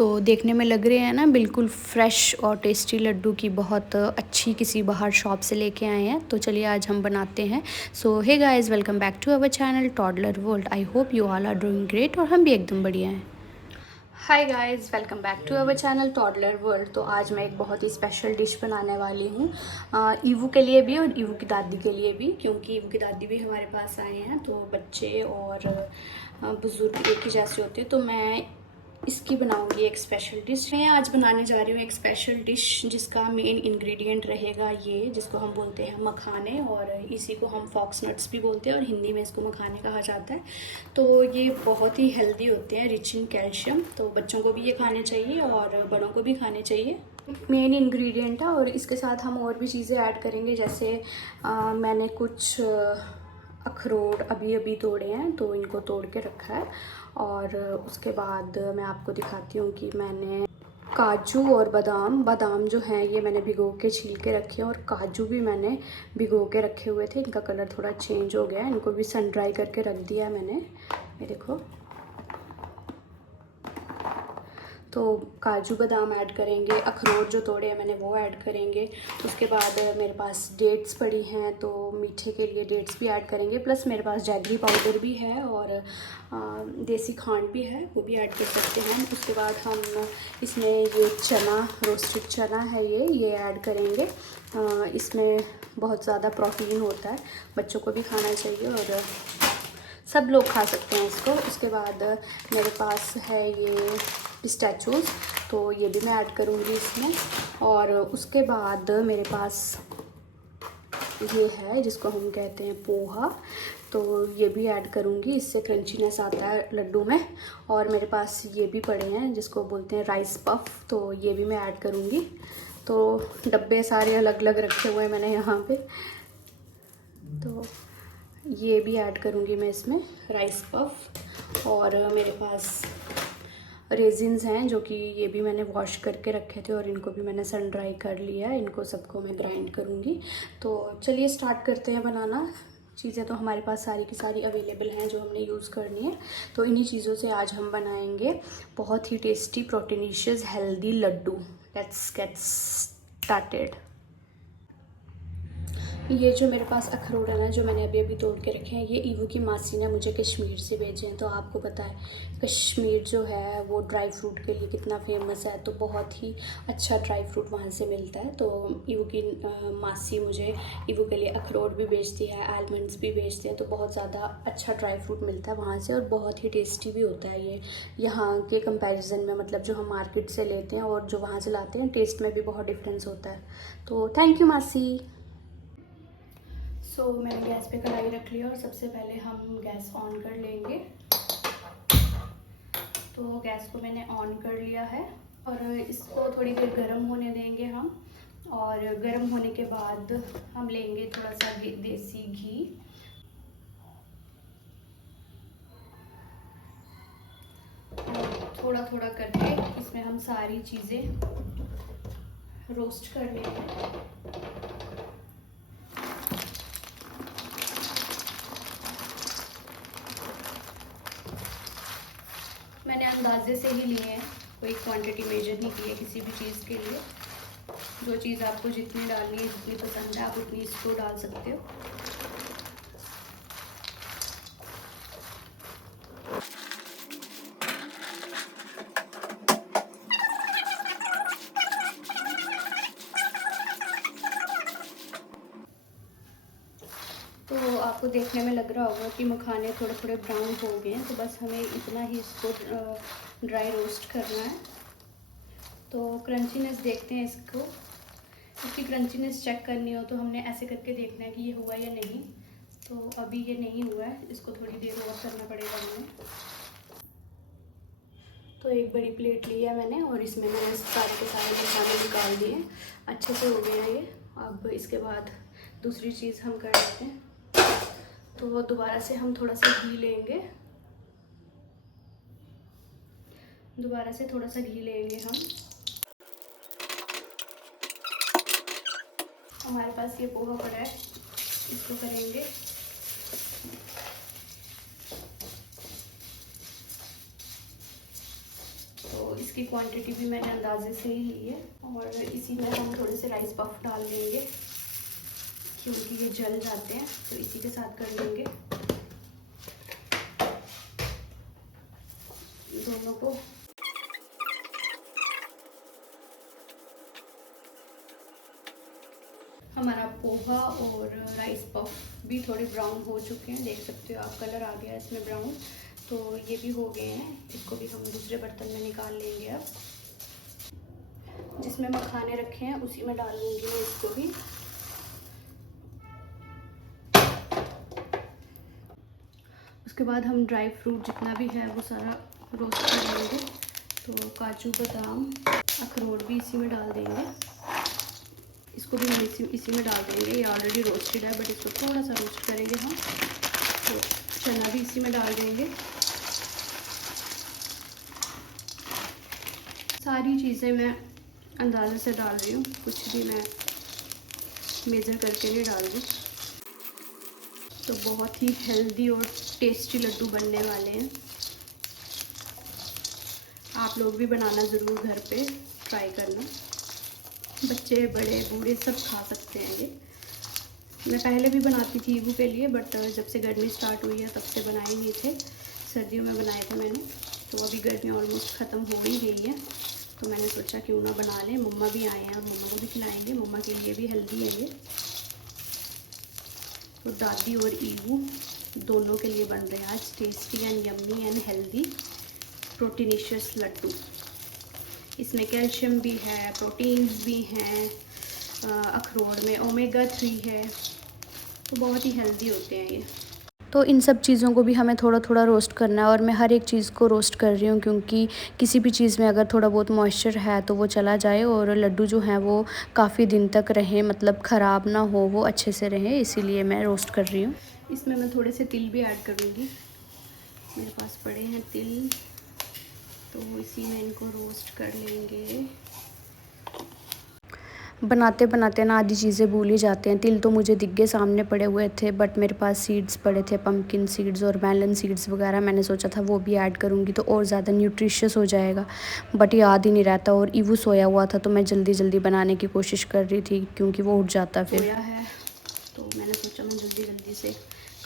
तो देखने में लग रहे हैं ना बिल्कुल फ्रेश और टेस्टी लड्डू की बहुत अच्छी किसी बाहर शॉप से लेके आए हैं। तो चलिए आज हम बनाते हैं। So hey guys, welcome back to our channel toddler world. I hope you all are doing great और हम भी एकदम बढ़िया हैं। Hi guys, welcome back to our channel toddler world. तो आज मैं एक बहुत ही स्पेशल डिश बनाने वाली हूँ ईवू के लिए भी और ईवू की दादी के लिए भी, क्योंकि ईवू की दादी भी हमारे पास आए हैं। तो बच्चे और बुज़ुर्ग एक ही जैसे होते हैं। तो मैं इसकी बनाऊंगी एक स्पेशल डिश। मैं आज बनाने जा रही हूँ एक स्पेशल डिश जिसका मेन इंग्रेडिएंट रहेगा ये, जिसको हम बोलते हैं मखाने, और इसी को हम फॉक्स नट्स भी बोलते हैं और हिंदी में इसको मखाने कहा जाता है। तो ये बहुत ही हेल्दी होते हैं, रिच इन कैल्शियम। तो बच्चों को भी ये खाने चाहिए और बड़ों को भी खाने चाहिए। मेन इंग्रेडिएंट है और इसके साथ हम और भी चीज़ें ऐड करेंगे। जैसे मैंने कुछ अखरोट अभी अभी तोड़े हैं, तो इनको तोड़ के रखा है। और उसके बाद मैं आपको दिखाती हूँ कि मैंने काजू और बादाम जो हैं ये मैंने भिगो के छील के रखे हैं, और काजू भी मैंने भिगो के रखे हुए थे। इनका कलर थोड़ा चेंज हो गया है, इनको भी सन ड्राई करके रख दिया है मैंने। ये देखो, तो काजू बादाम ऐड करेंगे, अखरोट जो तोड़े हैं मैंने वो ऐड करेंगे। उसके बाद मेरे पास डेट्स पड़ी हैं, तो मीठे के लिए डेट्स भी ऐड करेंगे। प्लस मेरे पास जैगरी पाउडर भी है और देसी खांड भी है, वो भी ऐड कर सकते हैं। उसके बाद हम इसमें ये चना, रोस्टेड चना है ये ऐड करेंगे। इसमें बहुत ज़्यादा प्रोटीन होता है, बच्चों को भी खाना चाहिए और सब लोग खा सकते हैं इसको। उसके बाद मेरे पास है ये पिस्ताचोज़, तो ये भी मैं ऐड करूँगी इसमें। और उसके बाद मेरे पास ये है जिसको हम कहते हैं पोहा, तो ये भी ऐड करूँगी, इससे क्रंचीनेस आता है लड्डू में। और मेरे पास ये भी पड़े हैं जिसको बोलते हैं राइस पफ, तो ये भी मैं ऐड करूँगी। तो डब्बे सारे अलग अलग रखे हुए हैं मैंने यहाँ पे, तो ये भी ऐड करूँगी मैं इसमें, राइस पफ। और मेरे पास रेजिन्स हैं जो कि ये भी मैंने वॉश करके रखे थे और इनको भी मैंने सन ड्राई कर लिया है। इनको सबको मैं ग्राइंड करूँगी। तो चलिए स्टार्ट करते हैं बनाना। चीज़ें तो हमारे पास सारी की सारी अवेलेबल हैं जो हमने यूज़ करनी है। तो इन्हीं चीज़ों से आज हम बनाएंगे बहुत ही tasty proteinicious healthy laddoo. Let's get started. ये जो मेरे पास अखरोट है ना, जो मैंने अभी अभी तोड़ के रखे हैं, ये ईवू की मासी ने मुझे कश्मीर से भेजे हैं। तो आपको पता है कश्मीर जो है वो ड्राई फ्रूट के लिए कितना फेमस है, तो बहुत ही अच्छा ड्राई फ्रूट वहाँ से मिलता है। तो ईवू की मासी मुझे ईवू के लिए अखरोट भी बेचती है, आलमंड्स भी बेचते हैं। तो बहुत ज़्यादा अच्छा ड्राई फ्रूट मिलता है वहाँ से और बहुत ही टेस्टी भी होता है ये यहाँ के कंपैरिजन में। मतलब जो हम मार्केट से लेते हैं और जो वहाँ से लाते हैं, टेस्ट में भी बहुत डिफरेंस होता है। तो थैंक यू मासी। तो मैंने गैस पे कढ़ाई रख लिया और सबसे पहले हम गैस ऑन कर लेंगे। तो गैस को मैंने ऑन कर लिया है और इसको थोड़ी देर गर्म होने देंगे हम। और गर्म होने के बाद हम लेंगे थोड़ा सा देसी घी। थोड़ा थोड़ा करके इसमें हम सारी चीज़ें रोस्ट कर लेंगे। मैंने अंदाजे से ही लिए हैं, कोई क्वांटिटी मेजर नहीं की है किसी भी चीज़ के लिए। जो चीज़ आपको जितनी डालनी है, जितनी पसंद है, आप उतनी इसको डाल सकते हो। तो आपको देखने में लग रहा होगा कि मखाने थोड़े थोड़े ब्राउन हो गए हैं, तो बस हमें इतना ही इसको ड्राई रोस्ट करना है। तो क्रंचीनेस देखते हैं इसको, इसकी क्रंचीनेस चेक करनी हो तो हमने ऐसे करके देखना है कि ये हुआ या नहीं। तो अभी ये नहीं हुआ है, इसको थोड़ी देर और करना पड़ेगा हमें। तो एक बड़ी प्लेट ली है मैंने और इसमें मैंने सारे के सारे मसाले निकाल दिए, अच्छे से हो गया ये। अब इसके बाद दूसरी चीज़ हम कर लेते हैं। तो दोबारा से हम थोड़ा सा घी लेंगे, दोबारा से थोड़ा सा घी लेंगे हम। हमारे पास ये पोहा पड़ा है, इसको करेंगे तो इसकी क्वांटिटी भी मैंने अंदाजे से ही ली है। और इसी में हम थोड़े से राइस पफ डाल देंगे क्योंकि ये जल जाते हैं, तो इसी के साथ कर लेंगे दोनों को। हमारा पोहा और राइस पफ भी थोड़े ब्राउन हो चुके हैं, देख सकते हो आप, कलर आ गया इसमें ब्राउन। तो ये भी हो गए हैं, इसको भी हम दूसरे बर्तन में निकाल लेंगे। अब जिसमें मखाने रखे हैं उसी में डाल लूँगी मैं इसको भी। उसके बाद हम ड्राई फ्रूट जितना भी है वो सारा रोस्ट कर लेंगे। तो काजू बादाम अखरोट भी इसी में डाल देंगे, इसको भी हम इसी में डाल देंगे। ये ऑलरेडी रोस्टेड है बट इसको थोड़ा सा रोस्ट करेंगे हम। तो चना भी इसी में डाल देंगे। सारी चीज़ें मैं अंदाज़े से डाल रही हूँ, कुछ भी मैं मेज़र करके नहीं डाल रही। तो बहुत ही हेल्दी और टेस्टी लड्डू बनने वाले हैं। आप लोग भी बनाना ज़रूर घर पे ट्राई करना, बच्चे बड़े बूढ़े सब खा सकते हैं ये। मैं पहले भी बनाती थी ईवू के लिए, बट जब से गर्मी स्टार्ट हुई है तब से बनाए नहीं थे। सर्दियों में बनाए थे मैंने, तो अभी गर्मी ऑलमोस्ट ख़त्म हो ही गई है, तो मैंने सोचा क्यों ना बना लें। मम्मा भी आए हैं और मम्मा को भी खिलाएंगे, मम्मा के लिए भी हेल्दी है ये। तो दादी और ईवू दोनों के लिए बन रहे हैं आज tasty and yummy and healthy proteinicious laddoo. इसमें कैल्शियम भी है, प्रोटीन्स भी हैं, अखरोट में ओमेगा 3 है, तो बहुत ही हेल्दी होते हैं ये। तो इन सब चीज़ों को भी हमें थोड़ा थोड़ा रोस्ट करना है, और मैं हर एक चीज़ को रोस्ट कर रही हूँ क्योंकि किसी भी चीज़ में अगर थोड़ा बहुत मॉइस्चर है तो वो चला जाए और लड्डू जो हैं वो काफ़ी दिन तक रहें, मतलब ख़राब ना हो, वो अच्छे से रहें, इसीलिए मैं रोस्ट कर रही हूँ। इसमें मैं थोड़े से तिल भी ऐड करूँगी, मेरे पास पड़े हैं तिल, तो इसी में इनको रोस्ट कर लेंगे। बनाते बनाते ना आधी चीज़ें भूल ही जाते हैं। तिल तो मुझे दिख गए, सामने पड़े हुए थे, बट मेरे पास सीड्स पड़े थे, पम्पकिन सीड्स और मेलन सीड्स वगैरह। मैंने सोचा था वो भी ऐड करूँगी तो और ज़्यादा न्यूट्रिशियस हो जाएगा, बट याद ही नहीं रहता। और ईवू सोया हुआ था तो मैं जल्दी जल्दी बनाने की कोशिश कर रही थी क्योंकि वो उठ जाता फिर। सोया है तो मैंने सोचा मैं जल्दी जल्दी से,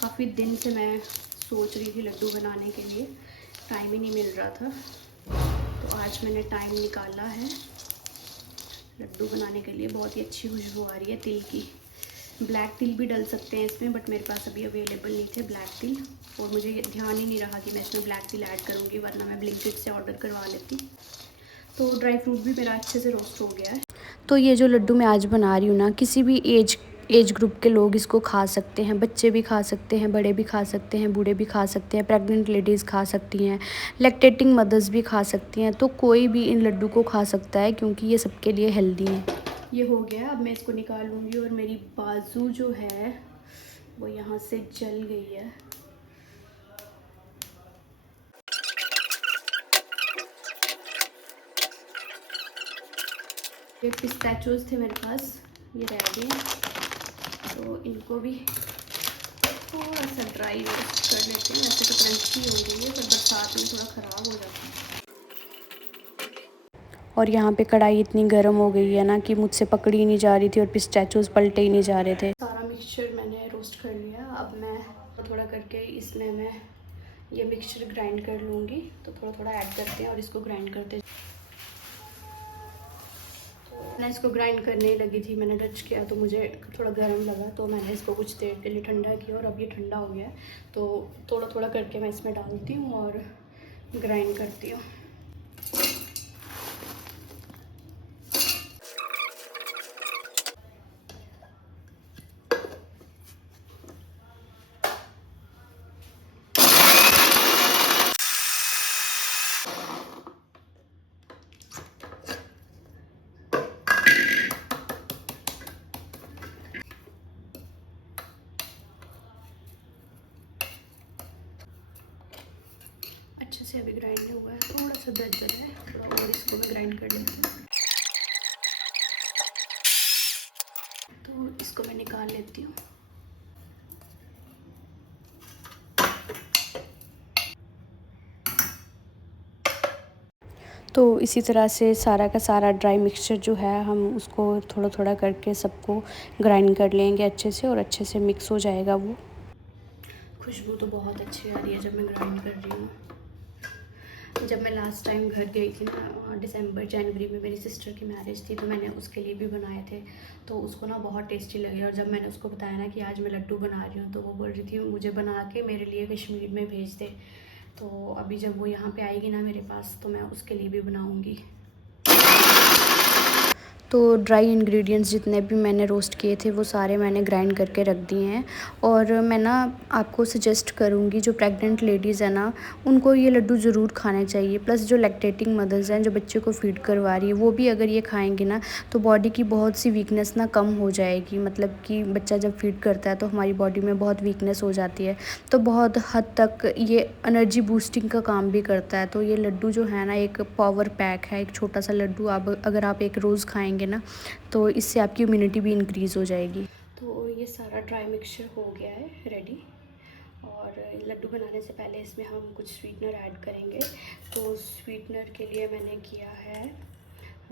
काफ़ी दिन से मैं सोच रही थी लड्डू बनाने के लिए, टाइम ही नहीं मिल रहा था, तो आज मैंने टाइम निकाला है लड्डू बनाने के लिए। बहुत ही अच्छी खुशबू आ रही है तिल की। ब्लैक तिल भी डल सकते हैं इसमें, बट मेरे पास अभी अवेलेबल नहीं थे ब्लैक तिल, और मुझे ध्यान ही नहीं रहा कि मैं इसमें ब्लैक तिल ऐड करूँगी, वरना मैं ब्लिंकिट से ऑर्डर करवा लेती। तो ड्राई फ्रूट भी मेरा अच्छे से रोस्ट हो गया है। तो ये जो लड्डू मैं आज बना रही हूँ ना, किसी भी एज ग्रुप के लोग इसको खा सकते हैं, बच्चे भी खा सकते हैं, बड़े भी खा सकते हैं, बूढ़े भी खा सकते हैं, प्रेग्नेंट लेडीज़ खा सकती हैं, लैक्टेटिंग मदर्स भी खा सकती हैं। तो कोई भी इन लड्डू को खा सकता है क्योंकि ये सबके लिए हेल्दी है। ये हो गया, अब मैं इसको निकालूंगी। और मेरी बाजू जो है वो यहाँ से जल गई है। ये पिस्ताचोज थे मेरे पास, ये रह गए, तो इनको भी थोड़ा सा ड्राई रोस्ट कर लेते हैं। वैसे तो क्रंची हो गई है, पर बरसात में थोड़ा ख़राब हो जाता है। और यहाँ पे कढ़ाई इतनी गर्म हो गई है ना कि मुझसे पकड़ी ही नहीं जा रही थी और पिस्ताचोज पलटे ही नहीं जा रहे थे। सारा मिक्सचर मैंने रोस्ट कर लिया। अब मैं थोड़ा करके इसमें मैं ये मिक्सचर ग्राइंड कर लूँगी। तो थोड़ा थोड़ा ऐड करते हैं और इसको ग्राइंड करते हैं। मैं इसको ग्राइंड करने लगी थी, मैंने टच किया तो मुझे थोड़ा गर्म लगा, तो मैंने इसको कुछ देर के लिए ठंडा किया, और अब ये ठंडा हो गया है। तो थोड़ा थोड़ा करके मैं इसमें डालती हूँ और ग्राइंड करती हूँ। अच्छे से अभी ग्राइंड हुआ है, थोड़ा सा दरदरा है, थोड़ा और इसको मैं ग्राइंड कर लेती हूँ। तो इसको मैं निकाल लेती हूँ। तो इसी तरह से सारा का सारा ड्राई मिक्सचर जो है हम उसको थोड़ा थोड़ा करके सबको ग्राइंड कर लेंगे अच्छे से, और अच्छे से मिक्स हो जाएगा वो। खुशबू तो बहुत अच्छी आ रही है जब मैं ग्राइंड कर रही हूँ। जब मैं लास्ट टाइम घर गई थी ना, दिसंबर जनवरी में मेरी सिस्टर की मैरिज थी, तो मैंने उसके लिए भी बनाए थे, तो उसको ना बहुत टेस्टी लगे। और जब मैंने उसको बताया ना कि आज मैं लड्डू बना रही हूँ, तो वो बोल रही थी मुझे बना के मेरे लिए कश्मीर में भेज दे। तो अभी जब वो यहाँ पे आएगी ना मेरे पास, तो मैं उसके लिए भी बनाऊँगी। तो ड्राई इंग्रेडिएंट्स जितने भी मैंने रोस्ट किए थे वो सारे मैंने ग्राइंड करके रख दिए हैं। और मैं ना आपको सजेस्ट करूँगी, जो प्रेग्नेंट लेडीज़ है ना, उनको ये लड्डू ज़रूर खाने चाहिए। प्लस जो लैक्टेटिंग मदर्स हैं, जो बच्चे को फीड करवा रही है, वो भी अगर ये खाएंगी ना, तो बॉडी की बहुत सी वीकनेस ना कम हो जाएगी। मतलब कि बच्चा जब फीड करता है तो हमारी बॉडी में बहुत वीकनेस हो जाती है, तो बहुत हद तक ये एनर्जी बूस्टिंग का काम भी करता है। तो ये लड्डू जो है ना, एक पावर पैक है। एक छोटा सा लड्डू आप अगर आप एक रोज़ खाएंगे ना, तो इससे आपकी इम्यूनिटी भी इंक्रीज़ हो जाएगी। तो ये सारा ड्राई मिक्सचर हो गया है रेडी। और लड्डू बनाने से पहले इसमें हम कुछ स्वीटनर ऐड करेंगे। तो स्वीटनर के लिए मैंने किया है,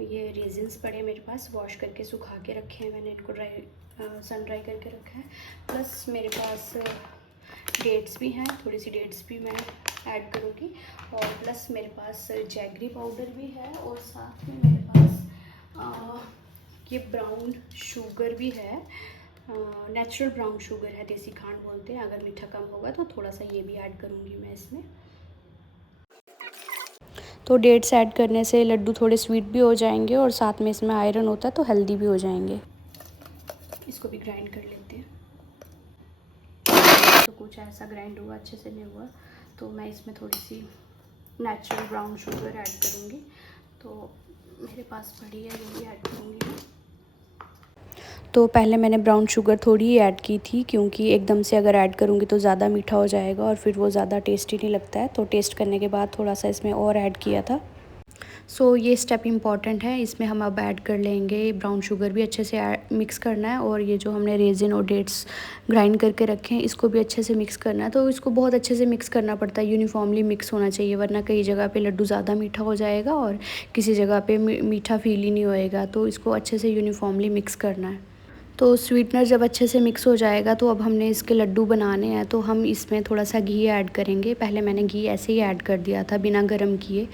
ये रेजिन्स पड़े मेरे पास, वॉश करके सुखा के रखे हैं मैंने, इनको सन ड्राई करके रखा है। प्लस मेरे पास डेट्स भी हैं, थोड़ी सी डेट्स भी मैं ऐड करूँगी। और प्लस मेरे पास जैगरी पाउडर भी है, और साथ में मेरे पास ये ब्राउन शुगर भी है, नेचुरल ब्राउन शुगर है, देसी खांड बोलते हैं। अगर मीठा कम होगा तो थोड़ा सा ये भी ऐड करूँगी मैं इसमें। तो डेट्स ऐड करने से लड्डू थोड़े स्वीट भी हो जाएंगे, और साथ में इसमें आयरन होता है तो हेल्दी भी हो जाएंगे। इसको भी ग्राइंड कर लेते हैं। तो कुछ ऐसा ग्राइंड हुआ, अच्छे से नहीं हुआ, तो मैं इसमें थोड़ी सी नेचुरल ब्राउन शुगर ऐड करूँगी। तो मेरे पास पड़ी है, ये भी ऐड करूँगी मैं। तो पहले मैंने ब्राउन शुगर थोड़ी ही ऐड की थी, क्योंकि एकदम से अगर ऐड करूँगी तो ज़्यादा मीठा हो जाएगा और फिर वो ज़्यादा टेस्टी नहीं लगता है। तो टेस्ट करने के बाद थोड़ा सा इसमें और ऐड किया था। सो ये स्टेप इम्पॉर्टेंट है। इसमें हम अब ऐड कर लेंगे ब्राउन शुगर भी अच्छे से मिक्स करना है, और ये जो हमने रेजिन और डेट्स ग्राइंड करके रखे हैं इसको भी अच्छे से मिक्स करना है। तो इसको बहुत अच्छे से मिक्स करना पड़ता है, यूनिफॉर्मली मिक्स होना चाहिए, वरना कई जगह पे लड्डू ज़्यादा मीठा हो जाएगा और किसी जगह पे मीठा फील ही नहीं होएगा। तो इसको अच्छे से यूनिफॉर्मली मिक्स करना है। तो स्वीटनर जब अच्छे से मिक्स हो जाएगा, तो अब हमने इसके लड्डू बनाने हैं, तो हम इसमें थोड़ा सा घी ऐड करेंगे। पहले मैंने घी ऐसे ही ऐड कर दिया था बिना गरम किए।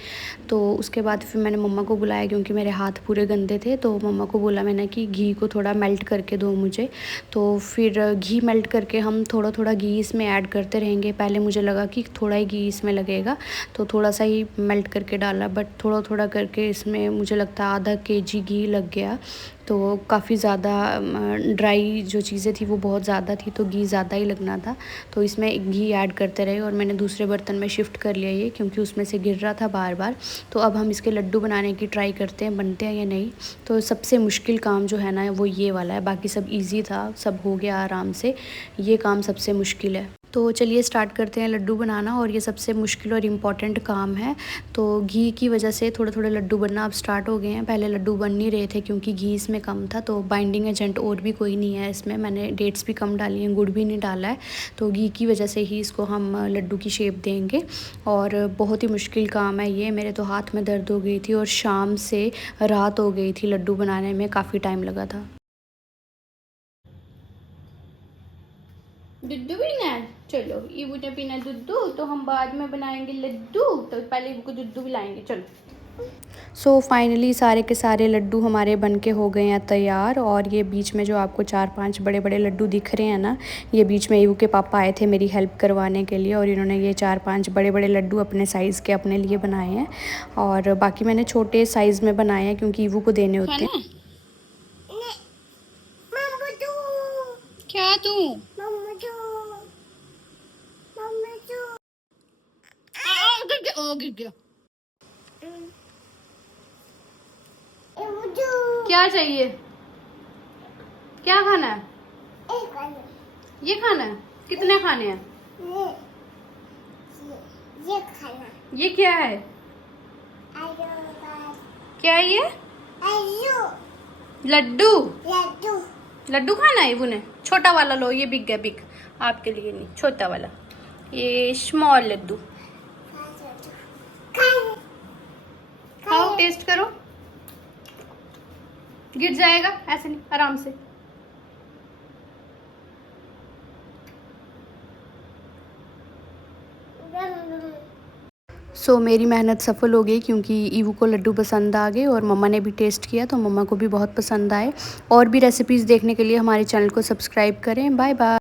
तो उसके बाद फिर मैंने मम्मा को बुलाया, क्योंकि मेरे हाथ पूरे गंदे थे, तो मम्मा को बोला मैंने कि घी को थोड़ा मेल्ट करके दो मुझे। तो फिर घी मेल्ट करके हम थोड़ा थोड़ा घी इसमें ऐड करते रहेंगे। पहले मुझे लगा कि थोड़ा ही घी इसमें लगेगा, तो थोड़ा सा ही मेल्ट करके डाला, बट थोड़ा थोड़ा करके इसमें मुझे लगता है आधा kg घी लग गया। तो काफ़ी ज़्यादा ड्राई जो चीज़ें थी वो बहुत ज़्यादा थी, तो घी ज़्यादा ही लगना था। तो इसमें घी ऐड करते रहे, और मैंने दूसरे बर्तन में शिफ्ट कर लिया ये, क्योंकि उसमें से गिर रहा था बार बार। तो अब हम इसके लड्डू बनाने की ट्राई करते हैं, बनते हैं या नहीं। तो सबसे मुश्किल काम जो है ना वो ये वाला है, बाकी सब ईजी था, सब हो गया आराम से। ये काम सबसे मुश्किल है। तो चलिए स्टार्ट करते हैं लड्डू बनाना, और ये सबसे मुश्किल और इम्पॉर्टेंट काम है। तो घी की वजह से थोड़े थोड़े लड्डू बनना अब स्टार्ट हो गए हैं। पहले लड्डू बन नहीं रहे थे क्योंकि घी इसमें कम था। तो बाइंडिंग एजेंट और भी कोई नहीं है इसमें, मैंने डेट्स भी कम डाली हैं, गुड़ भी नहीं डाला है। तो घी की वजह से ही इसको हम लड्डू की शेप देंगे, और बहुत ही मुश्किल काम है ये। मेरे तो हाथ में दर्द हो गई थी, और शाम से रात हो गई थी लड्डू बनाने में, काफ़ी टाइम लगा था। दुद्धू पीना है, चलो ईबू ने पीना दुद्धू, तो हम बाद में बनाएंगे लड्डू, तो पहले ईबू को दुद्धू पिलाएंगे, चलो। सो फाइनली सारे के सारे लड्डू हमारे बनके हो गए हैं तैयार। और ये बीच में जो आपको 4-5 बड़े बड़े लड्डू दिख रहे हैं ना, ये बीच में ईबू के पापा आए थे मेरी हेल्प करवाने के लिए, और इन्होंने ये 4-5 बड़े बड़े लड्डू अपने साइज़ के अपने लिए बनाए हैं, और बाकी मैंने छोटे साइज़ में बनाए हैं क्योंकि ईबू को देने होते हैं। क्या तू गिर गया। क्या चाहिए, क्या खाना है? ये खाना है? कितने खाने हैं? ये खाना। ये क्या है? क्या है ये? लड्डू। लड्डू लड्डू खाना है इबू ने? छोटा वाला लो, ये बिग है, बिग आपके लिए नहीं, छोटा वाला, ये स्मॉल लड्डू खाओ। टेस्ट करो, गिर जाएगा, ऐसे नहीं, आराम से। मेरी मेहनत सफल हो गई क्योंकि ईवू को लड्डू पसंद आ गए और मम्मा ने भी टेस्ट किया तो मम्मा को भी बहुत पसंद आए। और भी रेसिपीज़ देखने के लिए हमारे चैनल को सब्सक्राइब करें। Bye bye.